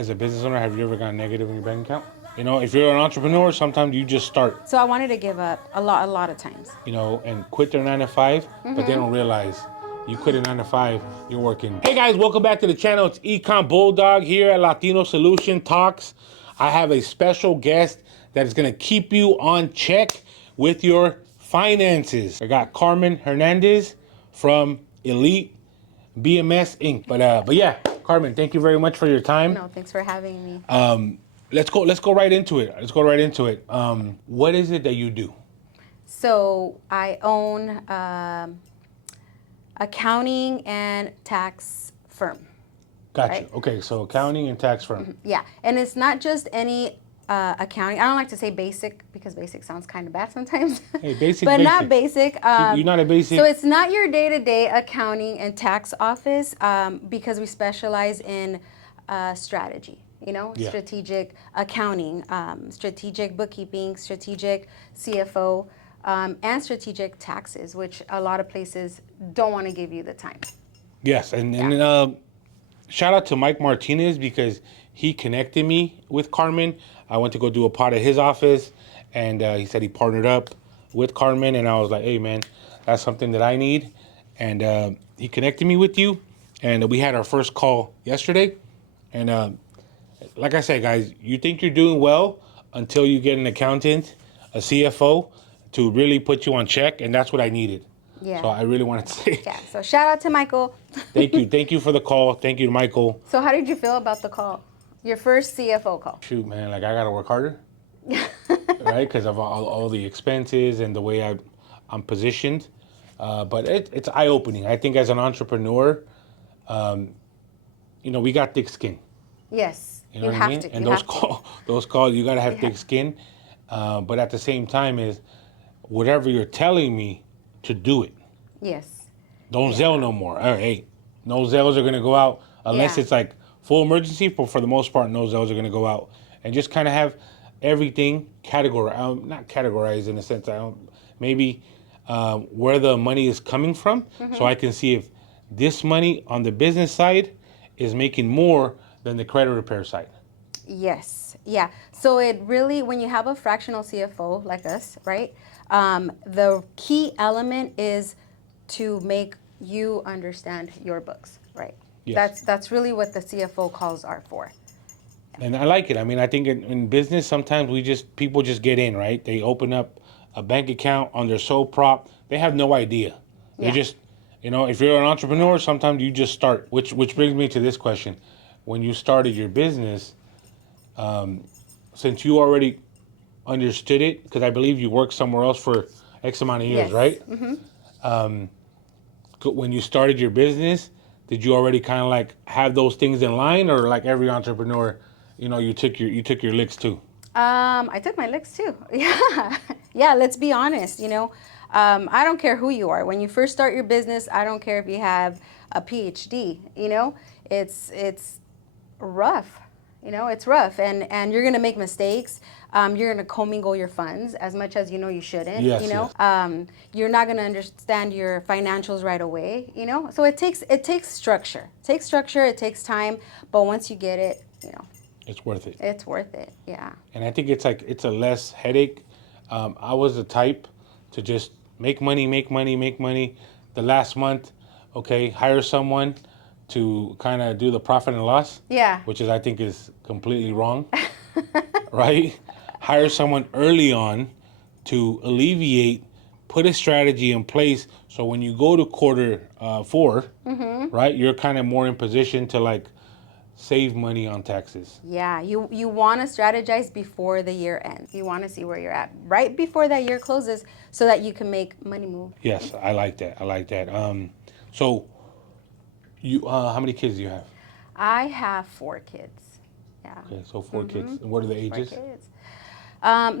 as a business owner, have you ever gone negative in your bank account? You know, if you're an entrepreneur, sometimes you just start. So I wanted to give up a lot of times. You know, and quit their 9 to 5, but they don't realize you quit a 9 to 5, you're working. Hey guys, welcome back to the channel. It's Econ Bulldog here at Latino Solution Talks. I have a special guest that is going to keep you on check with your finances. I got Carmen Hernandez from Elite BMS Inc. But yeah, Carmen, thank you very much for your time. No, thanks for having me. Let's go right into it. What is it that you do? So I own accounting and tax firm. Gotcha. Right? Okay, so accounting and tax firm. Yeah, and it's not just any accounting. I don't like to say basic because basic sounds kind of bad sometimes. Hey, basic, but basic. not basic. You're not a basic. So it's not your day-to-day accounting and tax office because we specialize in strategy. You know, Yeah. strategic accounting, strategic bookkeeping, strategic CFO, and strategic taxes, which a lot of places don't want to give you the time. Yes, and shout out to Mike Martinez because he connected me with Carmen. I went to go do a part at his office, and he said he partnered up with Carmen, and I was like, hey man, that's something that I need. And he connected me with you, and we had our first call yesterday. And like I said, guys, you think you're doing well until you get an accountant, a CFO, to really put you on check, and that's what I needed. Yeah. So I really wanted to say Yeah. So shout out to Michael. thank you for the call. Thank you to Michael. So how did you feel about the call? Your first CFO call? Shoot, man, like I gotta work harder, right? Because of all the expenses and the way I'm positioned. But it's eye-opening. I think as an entrepreneur, you know, we got thick skin. Yes. You know what I mean? And those calls, you gotta have thick skin. But at the same time, is whatever you're telling me to do it. Yes. Don't Zelle no more. All right, hey, no Zelles are gonna go out unless it's like full emergency. But for the most part, no Zelles are gonna go out, and just kind of have everything categorized. Not categorized in a sense. Maybe where the money is coming from, so I can see if this money on the business side is making more than the credit repair side. Yes. Yeah. So it really, when you have a fractional CFO like us, right? The key element is to make you understand your books, right? Yes. That's really what the CFO calls are for. And I like it. I mean, I think in business, sometimes people just get in, right? They open up a bank account on their sole prop. They have no idea. They just, you know, if you're an entrepreneur, sometimes you just start, which brings me to this question. When you started your business, since you already understood it, because I believe you worked somewhere else for X amount of years, right? When you started your business, did you already kind of like have those things in line, or like every entrepreneur, you know, you took your licks too? I took my licks too. Yeah. Yeah. Let's be honest. You know, I don't care who you are. When you first start your business, I don't care if you have a PhD. You know, it's rough. You know, it's rough, and you're gonna make mistakes. You're gonna commingle your funds as much as you know you shouldn't. Yes, you know, you're not gonna understand your financials right away. You know, so it takes structure. It takes structure. It takes time. But once you get it, you know, It's worth it. it's worth it. Yeah. And I think it's a less headache. I was the type to just make money. The last month, okay, hire someone to kind of do the profit and loss. Yeah. Which I think is completely wrong, right? Hire someone early on to alleviate, put a strategy in place, so when you go to quarter 4, right, you're kind of more in position to like save money on taxes. Yeah, you want to strategize before the year ends. You want to see where you're at right before that year closes so that you can make money move. Yes, I like that. So you how many kids do you have? I have 4 kids. Yeah. Okay, so 4 kids. And what are the 4 ages? kids. Then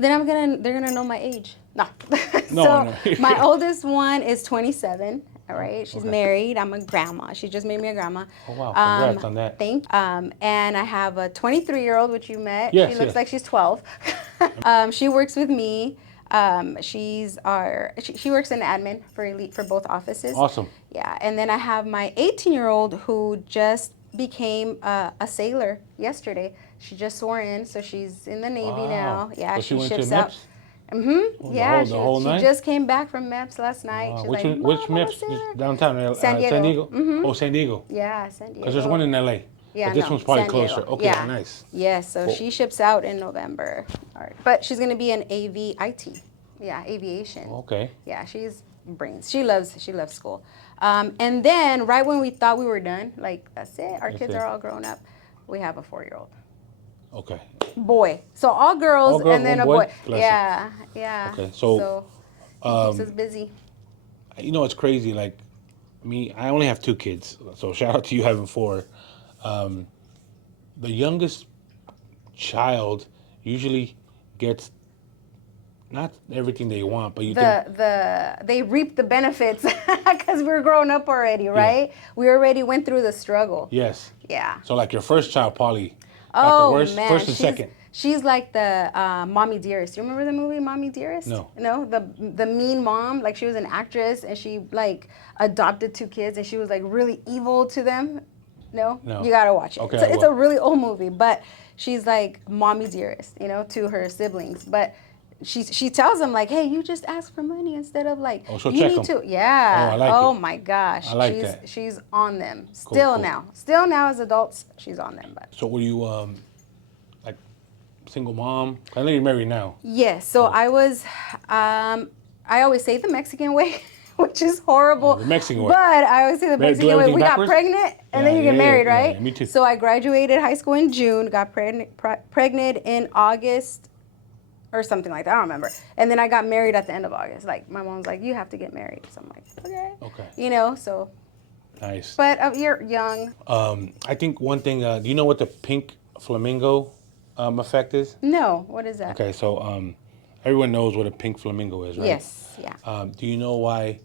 they're gonna know my age. No. No, So no. my oldest one is 27. All right, she's married. I'm a grandma. She just made me a grandma. Oh wow! Congrats on that. Thank you. And I have a 23-year-old, which you met. Yes, she looks yes. like she's 12. She works with me. She works in admin for Elite for both offices. Awesome. Yeah, and then I have my 18-year-old who just became a sailor yesterday. She just swore in, so she's in the Navy Wow. now. Yeah, So she went to ships out. MIPS? Mm-hmm. Oh, Yeah, the whole she night? just came back from MEPS last night. Wow. She's like, Which Mom, I'm a MIPS? Just sailor. downtown, San San Diego. Diego? Mm-hmm. Oh, San Diego. Yeah, San Because there's Diego. one in LA. Yeah, But this no, one's probably San closer. Diego. Okay, Yeah. nice. Yes, so Cool. she ships out in November. All right. But she's going to be in AVIT. Yeah, aviation. Okay. Yeah, she's brains. She loves school. And then right when we thought we were done, like that's it, our That's kids it. are all grown up, we have a 4-year-old Okay. boy. So all girls, All girls, and then one a boy? boy. Bless Yeah, yeah. Okay, so, he keeps us busy. You know, it's crazy. Like, me, I only have 2 kids. So shout out to you having 4. The youngest child usually gets not everything they want, but you think, They reap the benefits because we're grown up already, right? We already went through the struggle. yes. Yeah. So like your first child probably got the Oh worst, man, first and second. she's like the Mommy Dearest. You remember the movie Mommy Dearest? No. No, the mean mom. Like she was an actress and she like adopted 2 kids and she was like really evil to them. No, No. you gotta watch it. Okay, It's a really old movie, but she's like Mommy Dearest, to her siblings. But she tells them like, hey, you just ask for money instead of like she'll you check need 'em. to. Yeah. Oh, I like oh it. my gosh. I like that. She's on them Cool. Still now as adults, she's on them. But So were you like single mom? I know you're married now. yes. So I was, I always say the Mexican way, which is horrible. The Mexican way. But I always say the Do Mexican way. everything We backwards? got pregnant and then you Yeah, get married, yeah, right? yeah, me too. So I graduated high school in June, got pregnant in August or something like that. I don't remember. And then I got married at the end of August. Like my mom's like, you have to get married. So I'm like, okay. Okay. So. Nice. But you're young. I think one thing. Do you know what the pink flamingo effect is? No. What is that? Okay, so everyone knows what a pink flamingo is, right? Yes. Yeah. Do you know why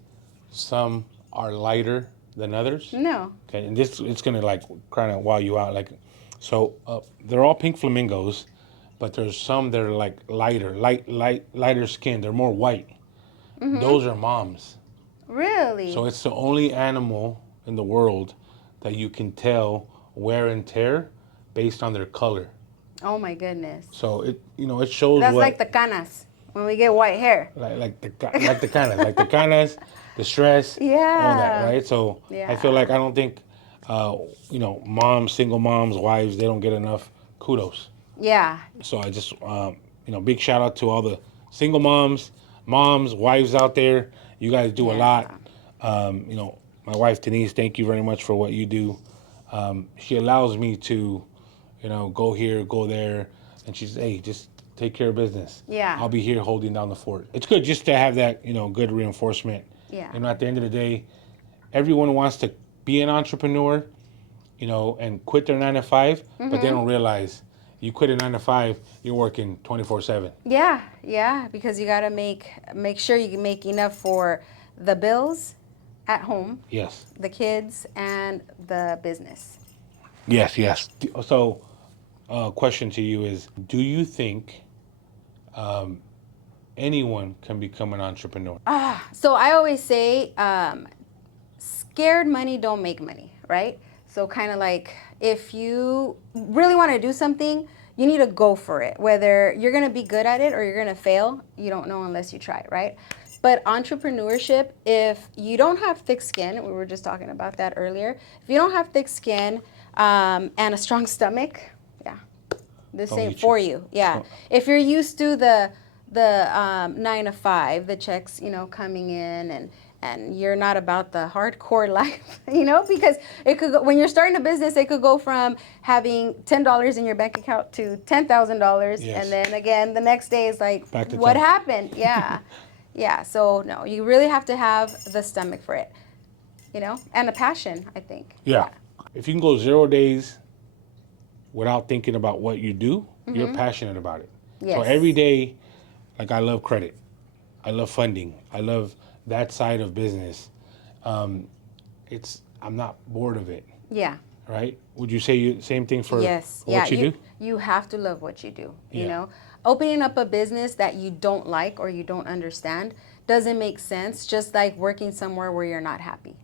some are lighter than others? No. Okay, and it's gonna like kind of wow you out. Like, so they're all pink flamingos, but there's some that are like lighter skin. They're more white. Mm-hmm. Those are moms. Really? So it's the only animal in the world that you can tell wear and tear based on their color. Oh my goodness. So it shows That's what like the canas when we get white hair. like the canas, the stress, Yeah. all that, right? So Yeah. I feel like I don't think moms, single moms, wives, they don't get enough kudos. Yeah. So I just big shout out to all the single moms, wives out there. You guys do a lot. My wife Denise, thank you very much for what you do. She allows me to, go here, go there, and she says, hey, just take care of business. Yeah. I'll be here holding down the fort. It's good just to have that, good reinforcement. Yeah. At the end of the day, everyone wants to be an entrepreneur, and quit their 9 to 5, but they don't realize you quit a 9 to 5, you're working 24/7. Yeah, because you gotta make sure you can make enough for the bills at home, Yes. the kids, and the business. Yes. So, question to you is: do you think anyone can become an entrepreneur? So I always say, scared money don't make money, right? So kind of like if you really want to do something, you need to go for it. Whether you're going to be good at it or you're going to fail, you don't know unless you try, right? But entrepreneurship, if you don't have thick skin, we were just talking about that earlier. If you don't have thick skin and a strong stomach, yeah, this ain't for you. Yeah. If you're used to the 9 to 5, the checks, coming in, and you're not about the hardcore life, because it could go, when you're starting a business, it could go from having $10 in your bank account to $10,000, Yes. and then again the next day is like, Back to what 10. happened? Yeah, yeah. So no, you really have to have the stomach for it, and a passion, I think. Yeah. If you can go 0 days without thinking about what you do, you're passionate about it. Yes. So every day, like I love credit, I love funding, I love that side of business. I'm not bored of it. Yeah. Right? Would you say same thing for Yes. what you do? You have to love what you do. Yeah. Opening up a business that you don't like or you don't understand doesn't make sense. Just like working somewhere where you're not happy.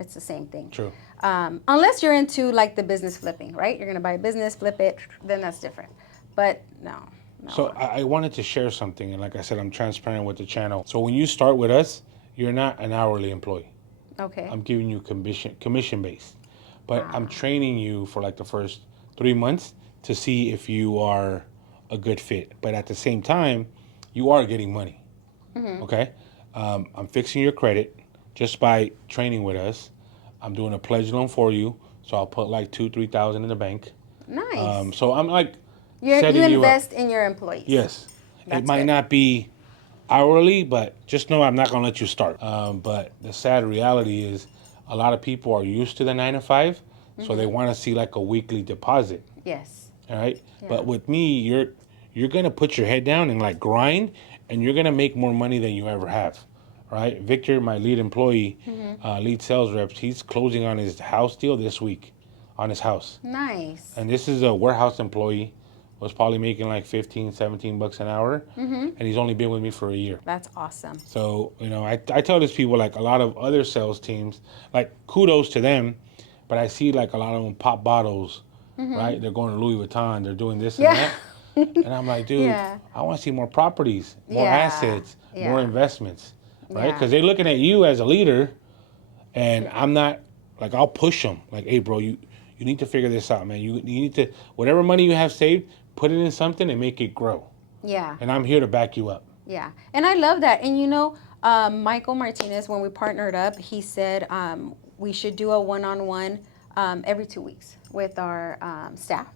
It's the same thing. True. Unless you're into like the business flipping, right? You're gonna buy a business, flip it, then that's different. But no. So I wanted to share something, and like I said, I'm transparent with the channel. So when you start with us, you're not an hourly employee. Okay. I'm giving you commission based, but I'm training you for like the first 3 months to see if you are a good fit. But at the same time, you are getting money. Okay. I'm fixing your credit just by training with us. I'm doing a pledge loan for you, so I'll put like 2-3 thousand in the bank. Nice. So I'm like You setting you up. invest in your employees. Yes. That's It might good. not be hourly, but just know I'm not going to let you start. But the sad reality is a lot of people are used to the 9 to 5, so they want to see like a weekly deposit. Yes. All right. Yeah. But with me, you're going to put your head down and like grind, and you're going to make more money than you ever have. Right. Victor, my lead employee, lead sales reps, he's closing on his house deal this week on his house. Nice. And this is a warehouse employee, was probably making like 15-17 bucks an hour, and he's only been with me for a year. That's awesome. So, I tell these people, like a lot of other sales teams, like kudos to them, but I see like a lot of them pop bottles, right? They're going to Louis Vuitton, they're doing this and that. And I'm like, dude, Yeah. I want to see more properties, more Yeah. assets, more Yeah. investments, right? Yeah. Because they're looking at you as a leader, and I'm not, like, I'll push them. Like, hey, bro, you need to figure this out, man. You need to, whatever money you have saved, put it in something and make it grow. Yeah. And I'm here to back you up. Yeah. And I love that. And Michael Martinez, when we partnered up, he said we should do a one-on-one every 2 weeks with our staff.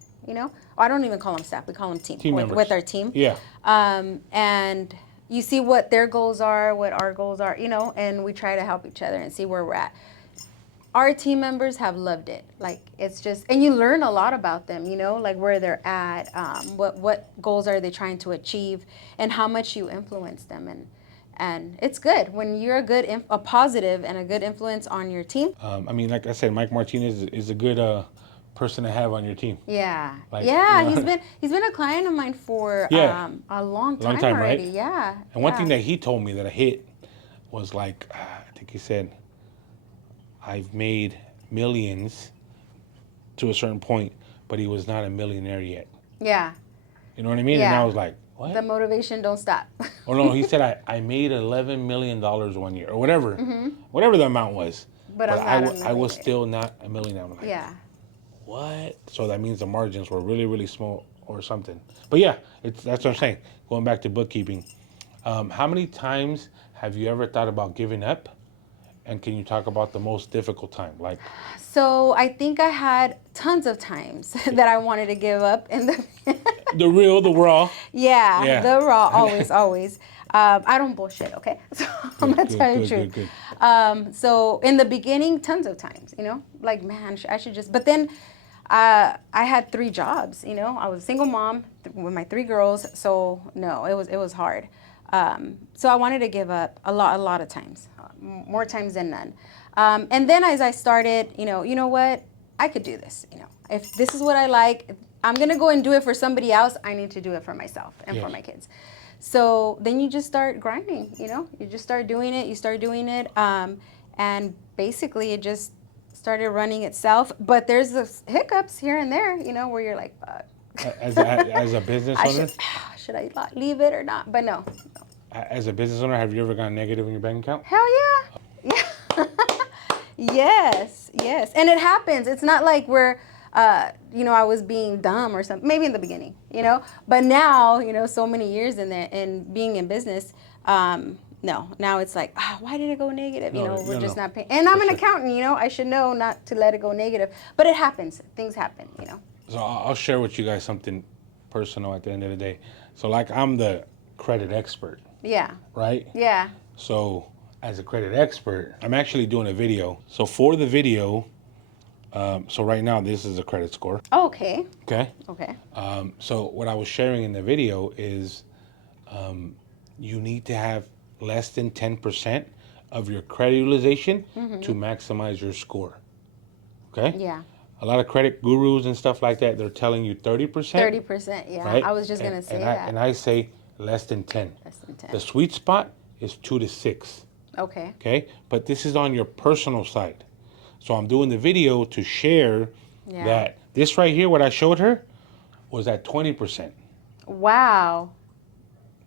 I don't even call them staff. We call them team. Team members. With our team. Yeah. And you see what their goals are, what our goals are, and we try to help each other and see where we're at. Our team members have loved it. Like, it's just, and you learn a lot about them, like where they're at, what goals are they trying to achieve, and how much you influence them. And it's good when you're a positive and a good influence on your team. Like I said, Mike Martinez is a good person to have on your team. Yeah. Like, yeah, he's been a client of mine for a long time already. Right? Yeah. And one thing that he told me that I hit was like, I think he said, I've made millions to a certain point, but he was not a millionaire yet. Yeah. You know what I mean? Yeah. And I was like, what? The motivation don't stop. Oh no, he said I made $11 million 1 year, or whatever the amount was. But I was still not a millionaire. I'm like, yeah. what? So that means the margins were really, really small or something. But yeah, that's what I'm saying. Going back to bookkeeping, how many times have you ever thought about giving up? And can you talk about the most difficult time? Like, so I think I had tons of times that I wanted to give up in the the raw. Yeah, the raw, always. I don't bullshit, okay? So I'm gonna tell you the truth. Good. So in the beginning, tons of times, like, man, I should just. But then I had 3 jobs, I was a single mom with my 3 girls, so no, it was hard. So I wanted to give up a lot of times, more times than none. And then as I started, you know what, I could do this. If this is what I like, I'm gonna go and do it for somebody else. I need to do it for myself and for my kids. So then you just start grinding. You just start doing it. You start doing it, and basically it just started running itself. But there's those hiccups here and there, where you're like, fuck. As a business owner? Should I leave it or not? But no. As a business owner, have you ever gone negative in your bank account? Hell yeah. Yeah. Yes. And it happens. It's not like we're, I was being dumb or something. Maybe in the beginning, But now, so many years in there and being in business, no. Now it's like, why did it go negative? We're just not paying. And I'm an accountant, I should know not to let it go negative. But it happens. Things happen, So I'll share with you guys something personal at the end of the day. So like, I'm the credit expert. Yeah. Right? Yeah. So as a credit expert, I'm actually doing a video. So for the video, so right now this is a credit score. Okay. Okay. Okay. So what I was sharing in the video is you need to have less than 10% of your credit utilization to maximize your score. Okay? Yeah. A lot of credit gurus and stuff like that, they're telling you 30%. 30%, yeah. Right? I was just going to say that. And I say less than 10. Less than 10. The sweet spot is 2 to 6. Okay. Okay? But this is on your personal side. So I'm doing the video to share that this right here, what I showed her, was at 20%. Wow.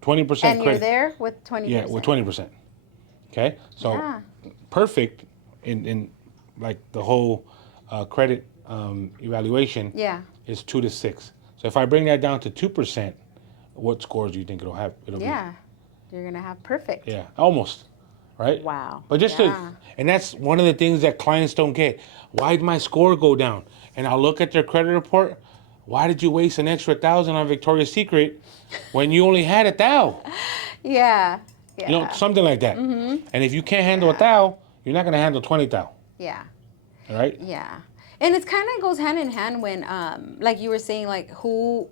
20% credit. And you're there with 20%. Yeah, with 20%. Okay, so perfect in like the whole credit evaluation. Yeah. Is 2 to 6. So if I bring that down to 2%, what scores do you think it'll have? Yeah. You're gonna have perfect. Yeah, almost. Right? Wow. But just and that's one of the things that clients don't get. Why did my score go down? And I'll look at their credit report. Why did you waste an extra 1,000 on Victoria's Secret when you only had 1,000? Yeah. You know, something like that. Mm-hmm. And if you can't handle 1,000, you're not gonna handle 20,000. Yeah. All right? Yeah. And it's kind of goes hand in hand when, like you were saying, like who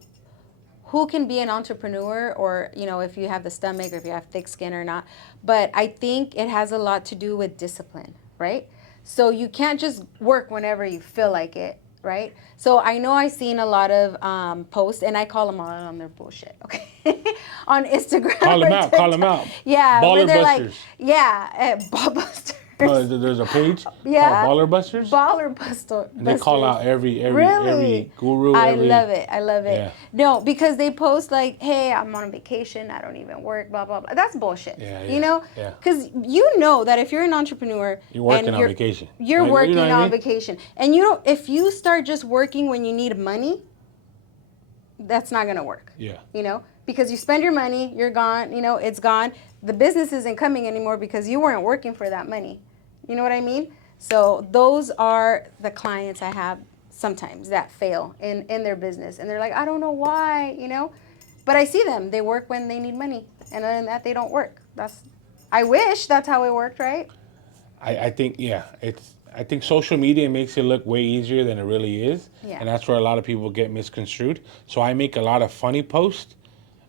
can be an entrepreneur, or you know, if you have the stomach or if you have thick skin or not. But I think it has a lot to do with discipline, right? So you can't just work whenever you feel like it, right? So I know I've seen a lot of posts, and I call them all on their bullshit, okay? On Instagram. Call them out. Call them out. Yeah. Baller when they're Busters. Like, Ball Busters. There's a page called Baller Busters. Baller Buster. And they call out every guru. I love it. Yeah. No, because they post like, "Hey, I'm on vacation. I don't even work." Blah blah blah. That's bullshit. Yeah. You know? Yeah. Because you know that if you're an entrepreneur, you're working on vacation. You're working you know on vacation, and you know, if you start just working when you need money, that's not gonna work. Yeah. You know, because you spend your money, you're gone. You know, it's gone. The business isn't coming anymore because you weren't working for that money. You know what I mean? So those are the clients I have sometimes that fail in their business. And they're like, I don't know why, you know? But I see them. They work when they need money. And other than that, they don't work. I wish that's how it worked, right? I think, I think social media makes it look way easier than it really is. Yeah. And that's where a lot of people get misconstrued. So I make a lot of funny posts,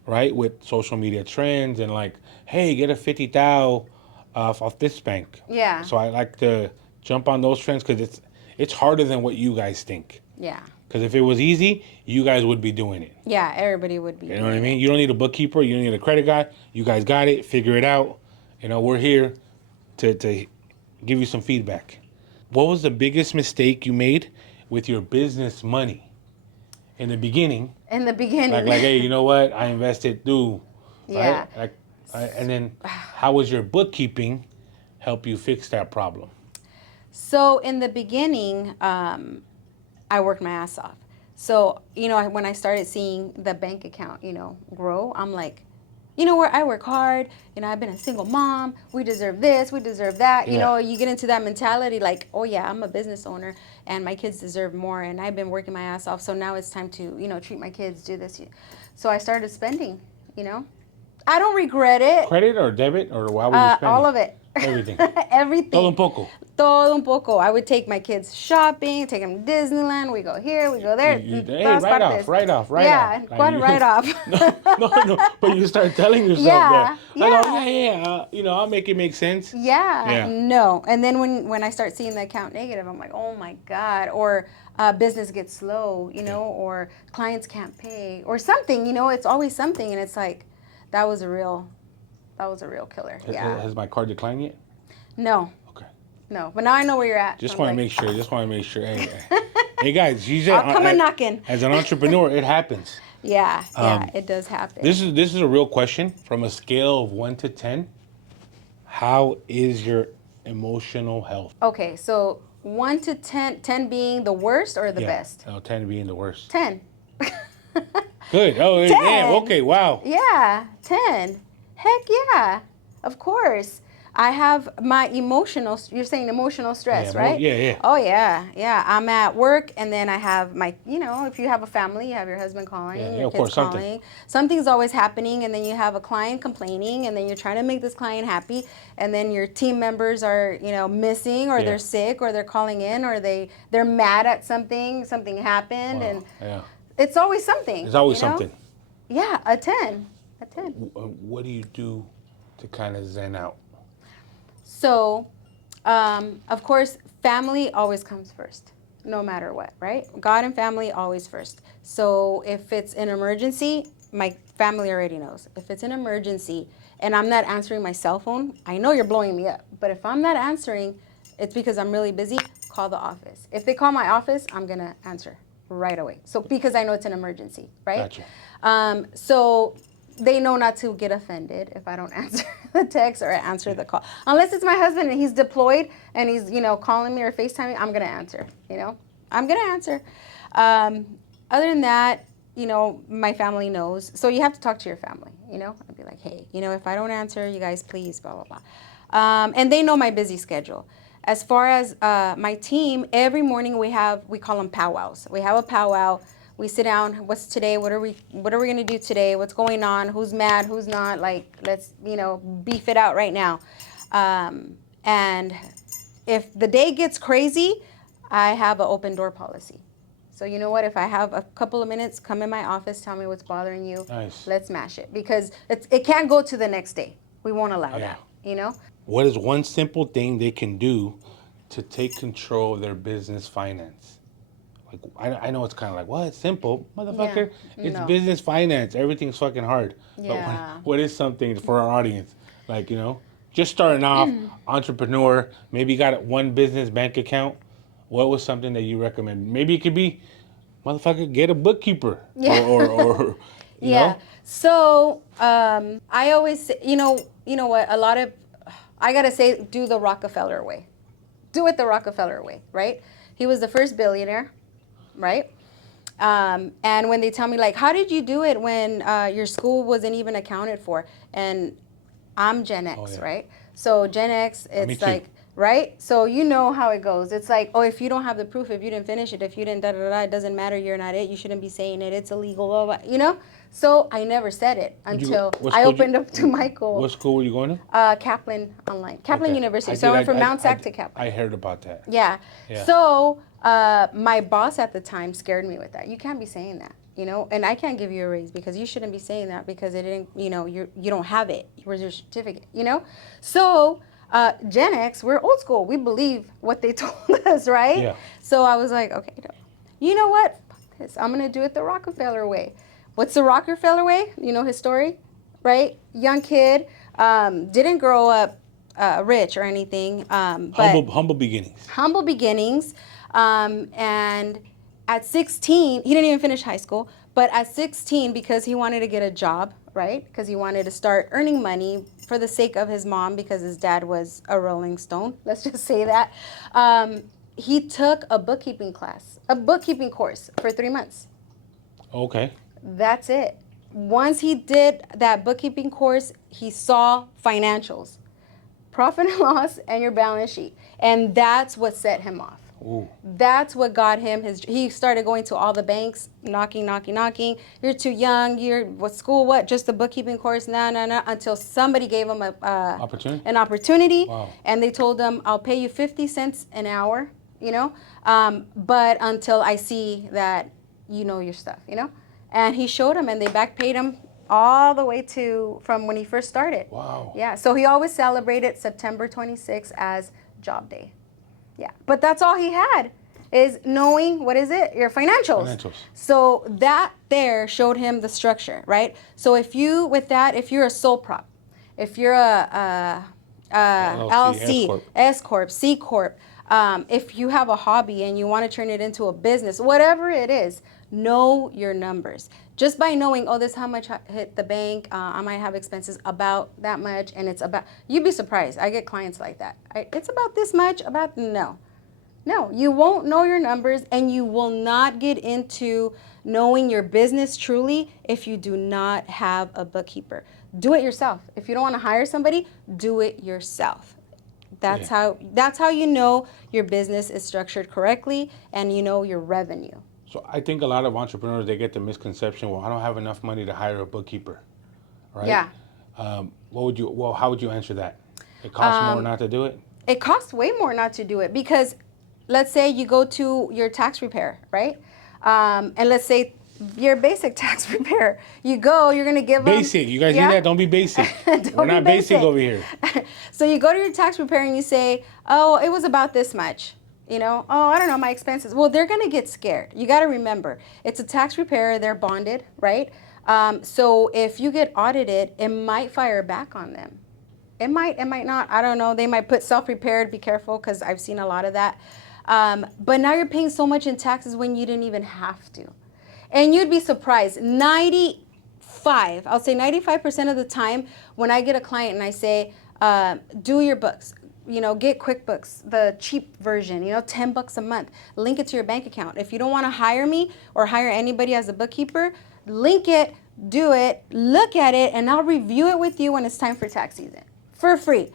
right, with social media trends and like, hey, get a 50,000 off this bank. Yeah. So I like to jump on those trends because it's harder than what you guys think. Yeah. Because if it was easy, you guys would be doing it. Yeah, everybody would be. You know what I mean? You don't need a bookkeeper. You don't need a credit guy. You guys got it. Figure it out. You know, we're here to give you some feedback. What was the biggest mistake you made with your business money in the beginning? In the beginning. Like hey, you know what? I invested through. Yeah. Right? And then how was your bookkeeping help you fix that problem? So in the beginning, I worked my ass off. So, you know, when I started seeing the bank account, you know, grow, I'm like, you know what, I work hard, you know, I've been a single mom, we deserve this, we deserve that. You know, you get into that mentality like, oh yeah, I'm a business owner and my kids deserve more and I've been working my ass off, so now it's time to, you know, treat my kids, do this. So I started spending, you know. I don't regret it. Credit or debit or how were you spending? All of it. Everything. Everything. Todo un poco. Todo un poco. I would take my kids shopping, take them to Disneyland. We go here, we go there. Hey, write off. Yeah, Like, write off. no. But you start telling yourself that. You know, I'll make it make sense. Yeah. No. And then when I start seeing the account negative, I'm like, oh my God. Or business gets slow, you know, or clients can't pay or something, you know, it's always something. And it's like, that was a real killer. Has my card declined yet? No. Okay. No, but now I know where you're at. Just want to make sure. Hey guys, I'll come knocking. As an entrepreneur, it happens. Yeah, it does happen. This is a real question. From a scale of 1 to 10, how is your emotional health? Okay, so 1 to 10, 10 being the worst or the best? No, 10 being the worst. 10. Good. Oh, 10. Yeah. Okay. Wow. Yeah, 10. Heck yeah. Of course. I have my you're saying emotional stress, right? Yeah. Oh, yeah. I'm at work and then I have my, you know, if you have a family, you have your husband calling, your kids calling. Something's always happening and then you have a client complaining and then you're trying to make this client happy and then your team members are, you know, missing or they're sick or they're calling in or they're mad at something happened and it's always something. It's always something. Yeah, a 10. A 10. What do you do to kind of zen out? So, of course, family always comes first, no matter what, right? God and family always first. So if it's an emergency, my family already knows. If it's an emergency and I'm not answering my cell phone, I know you're blowing me up. But if I'm not answering, it's because I'm really busy. call the office. If they call my office, I'm going to answer right away. So because I know it's an emergency, right? Gotcha. So they know not to get offended if I don't answer the text or answer the call. Unless it's my husband and he's deployed and he's, calling me or FaceTiming, I'm going to answer, I'm going to answer. Other than that, my family knows. So you have to talk to your family, I'd be like, hey, if I don't answer, you guys, please, blah, blah, blah. And they know my busy schedule. As far as my team, every morning we call them powwows. We have a powwow. We sit down. What's today? What are we gonna do today? What's going on? Who's mad? Who's not? Like, let's beef it out right now. And if the day gets crazy, I have an open door policy. So you know what? If I have a couple of minutes, come in my office, tell me what's bothering you. Nice. Let's smash it, because it can't go to the next day. We won't allow that. What is one simple thing they can do to take control of their business finance? Like, I know it's kind of like, what? It's simple, motherfucker. Yeah, It's no. business finance. Everything's fucking hard. Yeah. But what is something for our audience? Like, just starting off, entrepreneur, maybe you got one business bank account. What was something that you recommend? Maybe it could be, motherfucker, get a bookkeeper. Yeah. Or Yeah. know? So I always say, you know what? I gotta say, do the Rockefeller way. Do it the Rockefeller way, right? He was the first billionaire, right? And when they tell me, like, how did you do it when your school wasn't even accounted for? And I'm Gen X, yeah. right? So Gen X, Me it's too. like, right? So you know how it goes. It's like, oh, if you don't have the proof, if you didn't finish it, if you didn't da-da-da, it doesn't matter. You're not it. You shouldn't be saying it. It's illegal, blah, blah, So I never said it until I opened up to Michael. What school were you going to? Kaplan Online. Kaplan Okay. University. So I went from Mount Sac to Kaplan. I heard about that. Yeah. Yeah. So my boss at the time scared me with that. You can't be saying that, and I can't give you a raise because you shouldn't be saying that because it didn't, you don't have it. Where's your certificate, So Gen X, we're old school. We believe what they told us, right? Yeah. So I was like, okay, no. You know what? Fuck this. I'm going to do it the Rockefeller way. What's the Rockefeller way? You know his story, right? Young kid, didn't grow up rich or anything. But Humble beginnings. Humble beginnings. And at 16, he didn't even finish high school, but at 16, because he wanted to get a job, right? Because he wanted to start earning money for the sake of his mom, because his dad was a Rolling Stone. Let's just say that. He took a bookkeeping course for 3 months. Okay. That's it. Once he did that bookkeeping course, he saw financials, profit and loss, and your balance sheet. And that's what set him off. Ooh. That's what got him he started going to all the banks, knocking. You're too young. What school? What? Just a bookkeeping course? No. Until somebody gave him an opportunity. Wow. And they told him, I'll pay you 50 cents an hour, but until I see that you know your stuff, And he showed him, and they back paid him all the way from when he first started. Wow. Yeah. So he always celebrated September 26th as Job Day. Yeah, but that's all he had, is knowing, what is it? Your financials. So that there showed him the structure, right? So if you're a sole prop, if you're a LLC, S Corp, C Corp, if you have a hobby and you want to turn it into a business, whatever it is, know your numbers. Just by knowing, oh, this is how much hit the bank, I might have expenses about that much, and you'd be surprised. I get clients like that. It's about this much, no, you won't know your numbers, and you will not get into knowing your business truly if you do not have a bookkeeper. Do it yourself. If you don't want to hire somebody, do it yourself. That's how you know your business is structured correctly, and you know your revenue. So I think a lot of entrepreneurs, they get the misconception, well, I don't have enough money to hire a bookkeeper, right? Yeah. How would you answer that? It costs more not to do it? It costs way more not to do it, because let's say you go to your tax preparer, right? And let's say your basic tax preparer. You go, you're going to give them... Basic. You guys hear that? Don't be basic. We're not basic over here. So you go to your tax preparer and you say, oh, it was about this much. Oh, I don't know, my expenses. Well, they're going to get scared. You got to remember, it's a tax preparer. They're bonded, right? So if you get audited, it might fire back on them. It might not. I don't know. They might put self-prepared. Be careful, because I've seen a lot of that. But now you're paying so much in taxes when you didn't even have to. And you'd be surprised. I'll say 95% of the time when I get a client and I say, do your books, get QuickBooks, the cheap version, $10 a month, link it to your bank account. If you don't want to hire me or hire anybody as a bookkeeper, link it, do it, look at it, and I'll review it with you when it's time for tax season for free.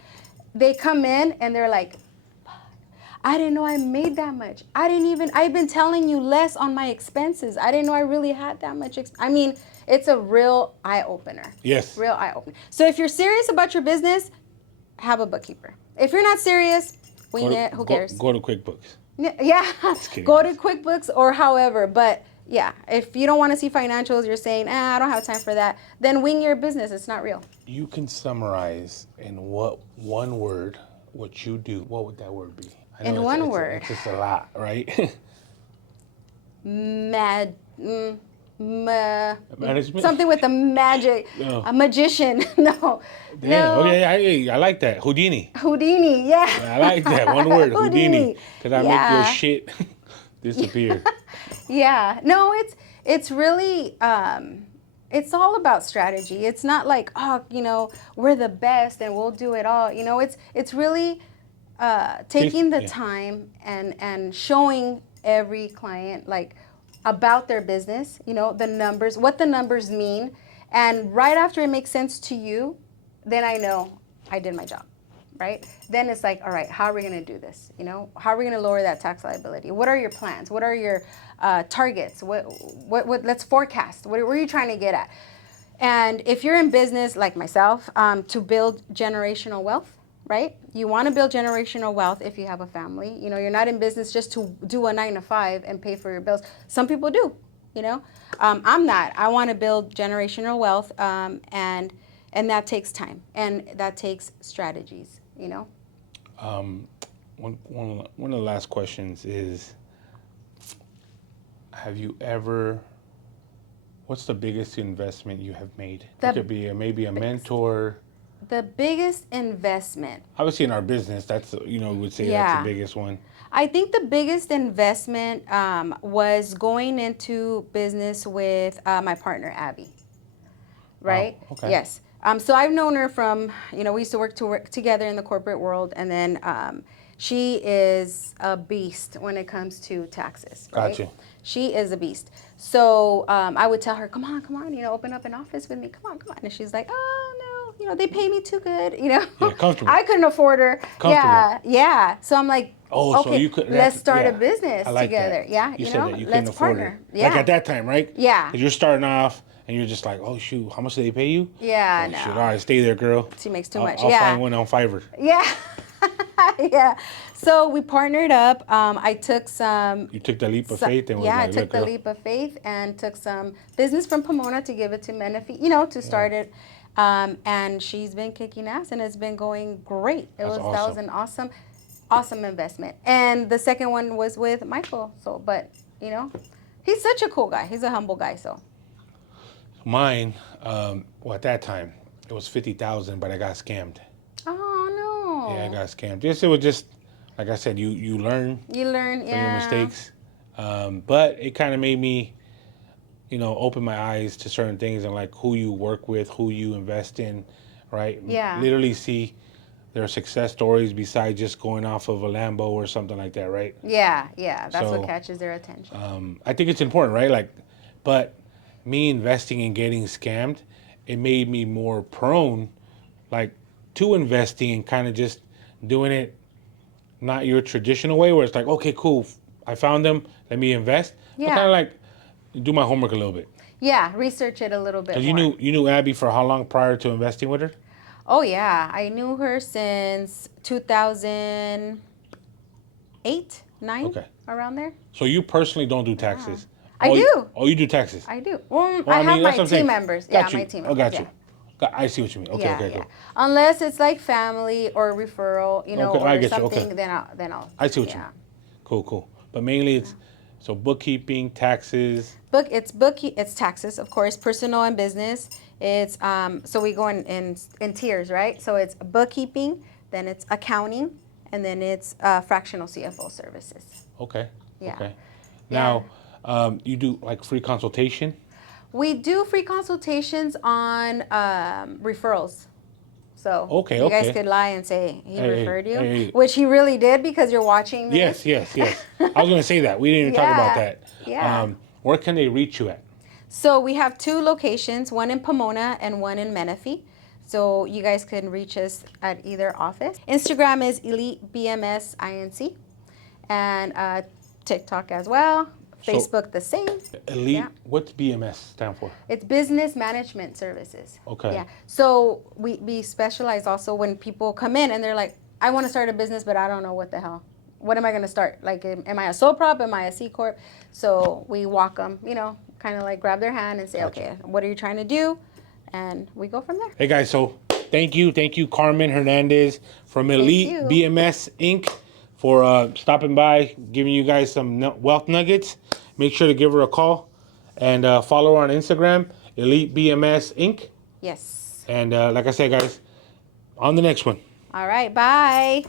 They come in and they're like, I didn't know I made that much. I've been telling you less on my expenses. I didn't know I really had that much. It's a real eye-opener. Yes. Real eye-opener. So if you're serious about your business, have a bookkeeper. If you're not serious, wing it, who cares? Go to QuickBooks. Yeah, go to QuickBooks or however. But yeah, if you don't want to see financials, you're saying, I don't have time for that, then wing your business. It's not real. You can summarize in one word what you do. What would that word be? In one word. It's just a lot, right? Management? Something with a magic. No. A magician. No. Damn. No. Okay, I like that. Houdini. Yeah. I like that. One word. Houdini. Because I make your shit disappear. Yeah. No, it's really it's all about strategy. It's not like, we're the best and we'll do it all. It's really taking the time and showing every client about their business, the numbers, what the numbers mean. And right after it makes sense to you, then I know I did my job, right? Then it's like, all right, how are we going to do this? How are we going to lower that tax liability? What are your plans? What are your targets? What let's forecast. What are you trying to get at? And if you're in business like myself, to build generational wealth, right? You want to build generational wealth if you have a family. You're not in business just to do a 9 to 5 and pay for your bills. Some people do, I'm not. I want to build generational wealth, and that takes time and that takes strategies, One of the last questions is, what's the biggest investment you have made? It could be maybe a mentor. The biggest investment. Obviously in our business, that's, we would say that's the biggest one. I think the biggest investment was going into business with my partner, Abby. Right? Oh, okay. Yes. So I've known her from, we used to work together in the corporate world, and then she is a beast when it comes to taxes. Right? Gotcha. She is a beast. So I would tell her, come on, open up an office with me. Come on. And she's like, oh, no, they pay me too good, Yeah, comfortable. I couldn't afford her. Yeah. So I'm like, okay, so you could, let's start a business together. That. Yeah, you said that you let's couldn't afford partner. Her. Yeah. Like at that time, right? Yeah. Because you're starting off and you're just like, oh, shoot, how much do they pay you? Yeah, no. Shoot, all right, stay there, girl. She makes too much. I'll find one on Fiverr. Yeah. Yeah. So we partnered up. I took some. You took the leap of faith and I took the leap of faith and took some business from Pomona to give it to Menifee, to start it. And she's been kicking ass and it's been going great. That was an awesome investment. And the second one was with Michael. So, but he's such a cool guy. He's a humble guy. So. Mine, at that time it was $50,000, but I got scammed. Oh no. Yeah, I got scammed. It was just, like I said, you learn. You learn, from your mistakes. But it kind of made me, open my eyes to certain things and like who you work with, who you invest in, right? Yeah. Literally see their success stories besides just going off of a Lambo or something like that, right? Yeah. That's what catches their attention. I think it's important, right? But me investing and getting scammed, it made me more prone, to investing and kind of just doing it not your traditional way where it's like, okay, cool, I found them, let me invest. Yeah. But kind of do my homework a little bit. Yeah, research it a little bit more. You knew Abby for how long prior to investing with her? Oh yeah, I knew her since 2008, 9, around there. So you personally don't do taxes? I do. You do taxes? I do. Well, I have my team members. Got you. My team Oh, members. got you. I see what you mean. Okay, cool. Unless it's like family or referral, or something, then I'll. I see what you mean. Cool. But mainly it's bookkeeping, taxes. It's taxes, of course, personal and business. It's so we go in tiers, right? So it's bookkeeping, then it's accounting, and then it's fractional CFO services. Okay. Yeah. Okay. Now, you do like free consultation? We do free consultations on referrals. So Okay, you guys okay. could lie and say he Hey, referred you, hey. which he really did because you're watching this. Yes, yes, yes. I was gonna say that. We didn't even talk about Yeah. that. Yeah. Where can they reach you at? So we have 2 locations, one in Pomona and one in Menifee. So you guys can reach us at either office. Instagram is Elite BMS INC, and TikTok as well. So Facebook the same. Elite, Yeah. what's BMS stand for? It's business management services. Okay. Yeah. So we specialize also when people come in and they're like, I want to start a business, but I don't know what the hell. What am I going to start? Like, am I a sole prop? Am I a C corp? So we walk them, kind of like grab their hand and say, Gotcha. okay, what are you trying to do? And we go from there. Hey guys, so thank you, Carmen Hernandez from Elite you. BMS Inc. for stopping by, giving you guys some wealth nuggets. Make sure to give her a call and follow her on Instagram, Elite BMS Inc. Yes. And like I said, guys, on the next one. All right. Bye.